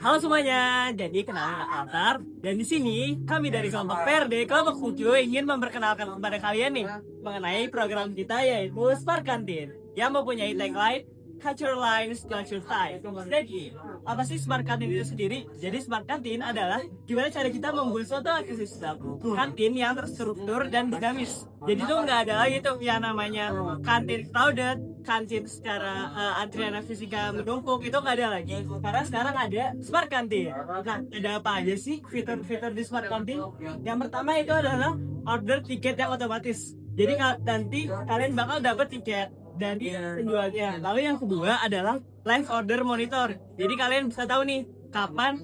Halo semuanya, jadi kenalin aku Altar. Dan di sini kami dari kelompok PRD kelompok 7 ingin memperkenalkan kepada kalian nih mengenai program kita yaitu Smart Canteen yang mempunyai tagline Culture Lines Culture Time. Jadi apa sih Smart Canteen itu sendiri? Jadi Smart Canteen adalah gimana cara kita membuat suatu ekosistem kantin yang terstruktur dan dinamis. Jadi tuh nggak ada lagi tuh yang namanya kantin crowded, kantin secara antrian fisika menumpuk, itu nggak ada lagi karena sekarang ada Smart Canteen. Nah, ada apa aja sih fitur-fitur di Smart Canteen? Yang pertama itu adalah order tiket yang otomatis. Jadi nanti kalian bakal dapat tiket dari penjualnya. Lalu yang kedua adalah live order monitor. Jadi kalian bisa tahu nih kapan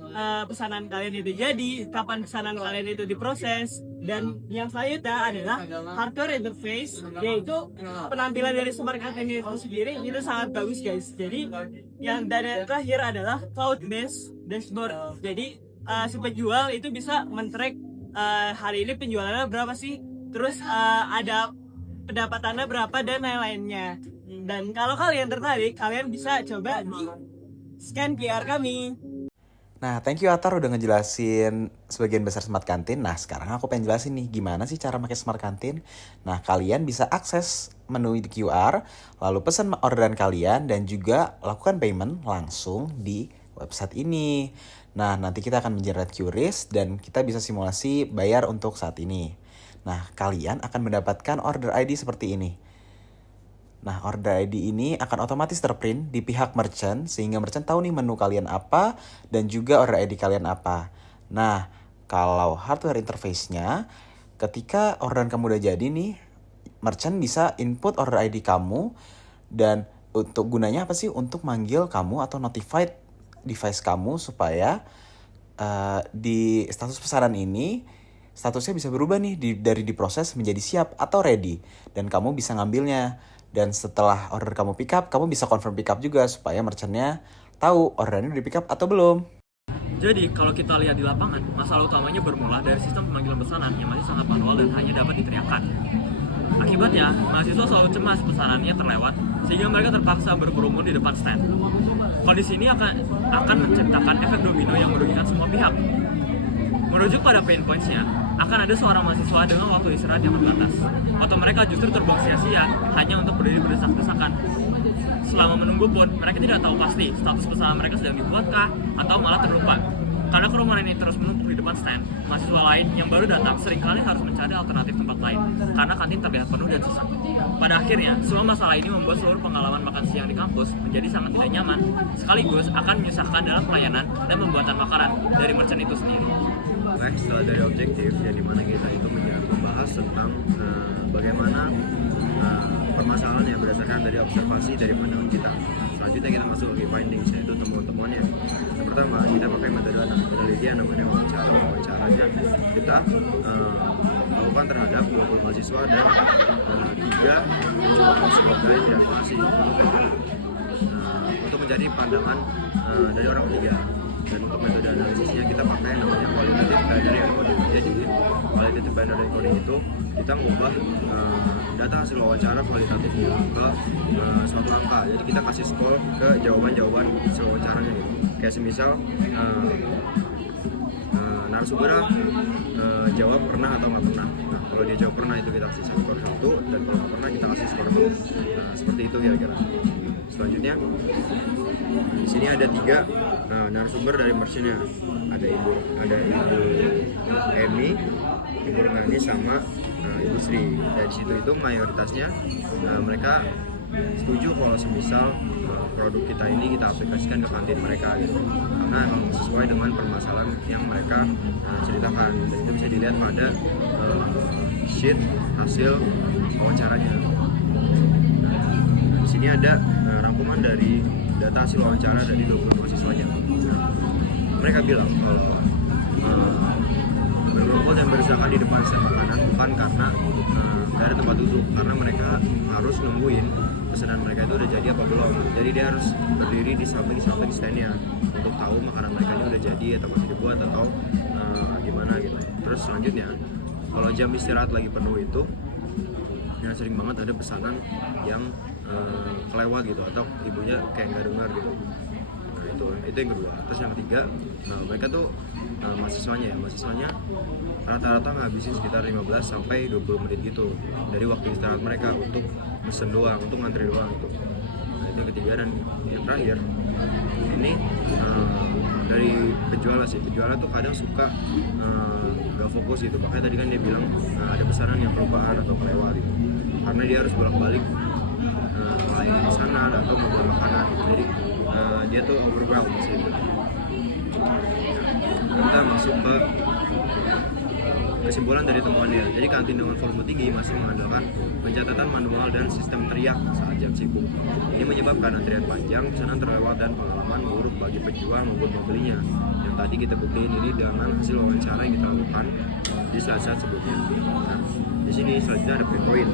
pesanan kalian itu jadi, kapan pesanan kalian itu diproses. Dan yang selanjutnya adalah hardware interface, yaitu penampilan dari Smart Canteen itu sendiri itu sangat bagus guys. Jadi yang terakhir adalah cloud based dashboard. Jadi si penjual itu bisa men-track hari ini penjualannya berapa sih, terus ada pendapatannya berapa dan lain-lainnya. Dan kalau kalian tertarik, kalian bisa coba di scan QR kami. Nah, thank you Atar udah ngejelasin sebagian besar Smart Canteen. Nah, sekarang aku pengen jelasin nih gimana sih cara pakai Smart Canteen. Nah, kalian bisa akses menu di QR, lalu pesan orderan kalian dan juga lakukan payment langsung di website ini. Nah, nanti kita akan mengenerate QRIS dan kita bisa simulasi bayar untuk saat ini. Nah, kalian akan mendapatkan order ID seperti ini. Nah, order ID ini akan otomatis terprint di pihak merchant, sehingga merchant tahu nih menu kalian apa, dan juga order ID kalian apa. Nah, kalau hardware interface-nya, ketika orderan kamu udah jadi nih, merchant bisa input order ID kamu, dan untuk gunanya apa sih? Untuk manggil kamu atau notified device kamu, supaya di status pesanan ini, statusnya bisa berubah nih, dari diproses menjadi siap atau ready, dan kamu bisa ngambilnya. Dan setelah order kamu pick up, kamu bisa confirm pick up juga supaya merchantnya tahu orderannya udah di pick up atau belum. Jadi kalau kita lihat di lapangan, masalah utamanya bermula dari sistem pemanggilan pesanan yang masih sangat manual dan hanya dapat diteriakkan. Akibatnya, mahasiswa selalu cemas pesanannya terlewat sehingga mereka terpaksa berkerumun di depan stand. Kondisi ini akan menciptakan efek domino yang merugikan semua pihak. Merujuk pada pain points-nya, akan ada seorang mahasiswa dengan waktu istirahat yang terbatas. Atau mereka justru terbuang sia-sia hanya untuk berdiri berdesak-desakan. Selama menunggu pun, mereka tidak tahu pasti status pesanan mereka sedang dibuatkah atau malah terlupa. Karena kerumunan ini terus menumpuk di depan stand, mahasiswa lain yang baru datang seringkali harus mencari alternatif tempat lain karena kantin terlihat penuh dan sesak. Pada akhirnya, semua masalah ini membuat seluruh pengalaman makan siang di kampus menjadi sangat tidak nyaman, sekaligus akan menyusahkan dalam pelayanan dan pembuatan makanan dari merchant itu sendiri. Setelah dari objektif yang dimana kita itu membahas tentang bagaimana permasalahan yang berdasarkan dari observasi dari pandangan kita. Selanjutnya kita masuk ke findings, yaitu temuan-temuannya. Yang pertama, kita pakai metode penelitian namanya wawancaranya. Kita lakukan terhadap 20 mahasiswa dan 3 mencoba sebagai granulasi untuk menjadi pandangan dari orang ketiga. Dan untuk metode analisisnya kita pakai yang namanya qualitative binary encoding. Jadi qualitative binary encoding itu kita mengubah data hasil wawancara kualitatifnya ke suatu angka. Jadi kita kasih skor ke jawaban-jawaban hasil wawancaranya gitu. Kayak semisal narasumber jawab pernah atau nggak pernah. Nah, kalau dia jawab pernah itu kita kasih skor 1, dan kalau nggak pernah kita kasih skor 0. Nah, seperti itu kira-kira. Selanjutnya di sini ada 3 narasumber dari merchantnya. Ada ibu Emi, ibu Rengani, sama ibu Sri. Dari situ itu mayoritasnya mereka setuju kalau semisal produk kita ini kita aplikasikan ke kantin mereka gitu, karena emang sesuai dengan permasalahan yang mereka ceritakan. Dan itu bisa dilihat pada sheet hasil wawancaranya. Di sini ada rangkuman dari data hasil wawancara dari 20 mahasiswanya. Mereka bilang kalau berkumpul dan berdesakan di depan stand makanan bukan karena nggak ada tempat duduk, karena mereka harus nungguin pesanan mereka itu udah jadi apa belum. Jadi dia harus berdiri di samping standnya untuk tahu makanan mereka ini udah jadi atau masih dibuat atau gimana gitu. Terus selanjutnya, kalau jam istirahat lagi penuh itu, yang sering banget ada pesanan yang kelewat gitu, atau ibunya kayak nggak dengar gitu. Nah itu itu yang kedua. Terus yang ketiga, mereka tuh mahasiswanya rata-rata ngabisin sekitar 15 sampai 20 menit gitu dari waktu istirahat mereka untuk mesen doang, untuk ngantri doang gitu. Nah, itu yang ketiga. Dan yang terakhir ini dari penjualnya tuh kadang suka gak fokus gitu. Makanya tadi kan dia bilang ada pesanan yang kelupaan atau kelewat gitu, karena dia harus bolak-balik melayani pesanan atau membawa makanan gitu. Jadi dia tuh overwhelmed gitu. Kita masuk ke kesimpulan dari temuannya. Jadi kantin dengan volume tinggi masih mengandalkan pencatatan manual dan sistem teriak saat jam sibuk. Ini menyebabkan antrian panjang, pesanan terlewat, dan pengalaman buruk bagi penjual maupun pembelinya. Yang tadi kita buktiin ini dengan hasil wawancara yang kita lakukan di slide sebelumnya. Nah, di sini selanjutnya ada pinpoint.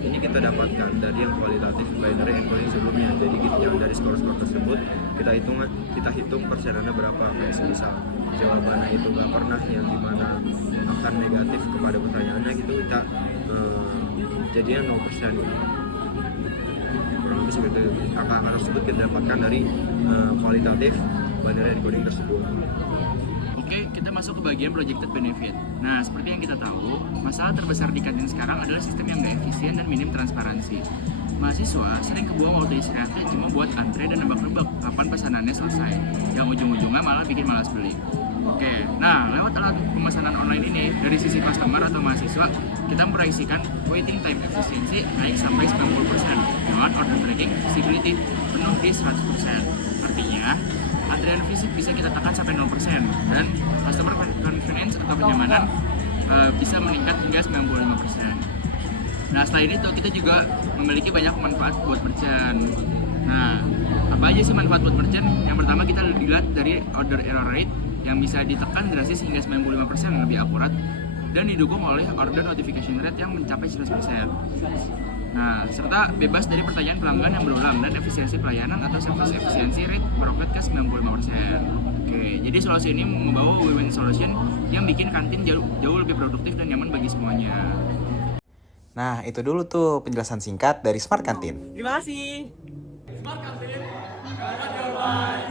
Ini kita dapatkan dari yang kualitatif binary encoding sebelumnya. Jadi yang dari skor-skor tersebut kita hitung persenannya berapa. Kayak semisal jawabannya itu nggak pernah, yang dimana akan negatif kepada pertanyaannya gitu, kita jadinya 0% gitu. Kurang lebih seperti itu. Angka-angka tersebut kita dapatkan dari kualitatif binary encoding tersebut. Oke, kita masuk ke bagian projected benefit. Nah, seperti yang kita tahu, masalah terbesar di kantin sekarang adalah sistem yang nggak efisien dan minim transparansi. Mahasiswa sering kebuang waktu istirahatnya cuma buat antre dan nebak-nebak kapan pesanannya selesai, yang ujung-ujungnya malah bikin malas beli. Oke, nah lewat alat pemesanan online ini, dari sisi customer atau mahasiswa, kita memproyeksikan waiting time efficiency naik sampai 90% dengan order tracking visibility penuh di 100%. Artinya, antrian fisik bisa kita tekan sampai 0% dan customer convenience atau kenyamanan bisa meningkat hingga 95%. Nah, selain itu kita juga memiliki banyak manfaat buat merchant. Nah, apa aja sih manfaat buat merchant? Yang pertama, kita dilihat dari order error rate yang bisa ditekan drastis hingga 95% lebih akurat dan didukung oleh order notification rate yang mencapai 100%. Nah, serta bebas dari pertanyaan pelanggan yang berulang dan efisiensi pelayanan atau service efficiency rate meroket ke 95%. Oke, jadi solusi ini membawa win-win solution yang bikin kantin jauh lebih produktif dan nyaman bagi semuanya. Nah, itu dulu tuh penjelasan singkat dari Smart Kantin. Terima kasih. Smart Kantin, jawaban,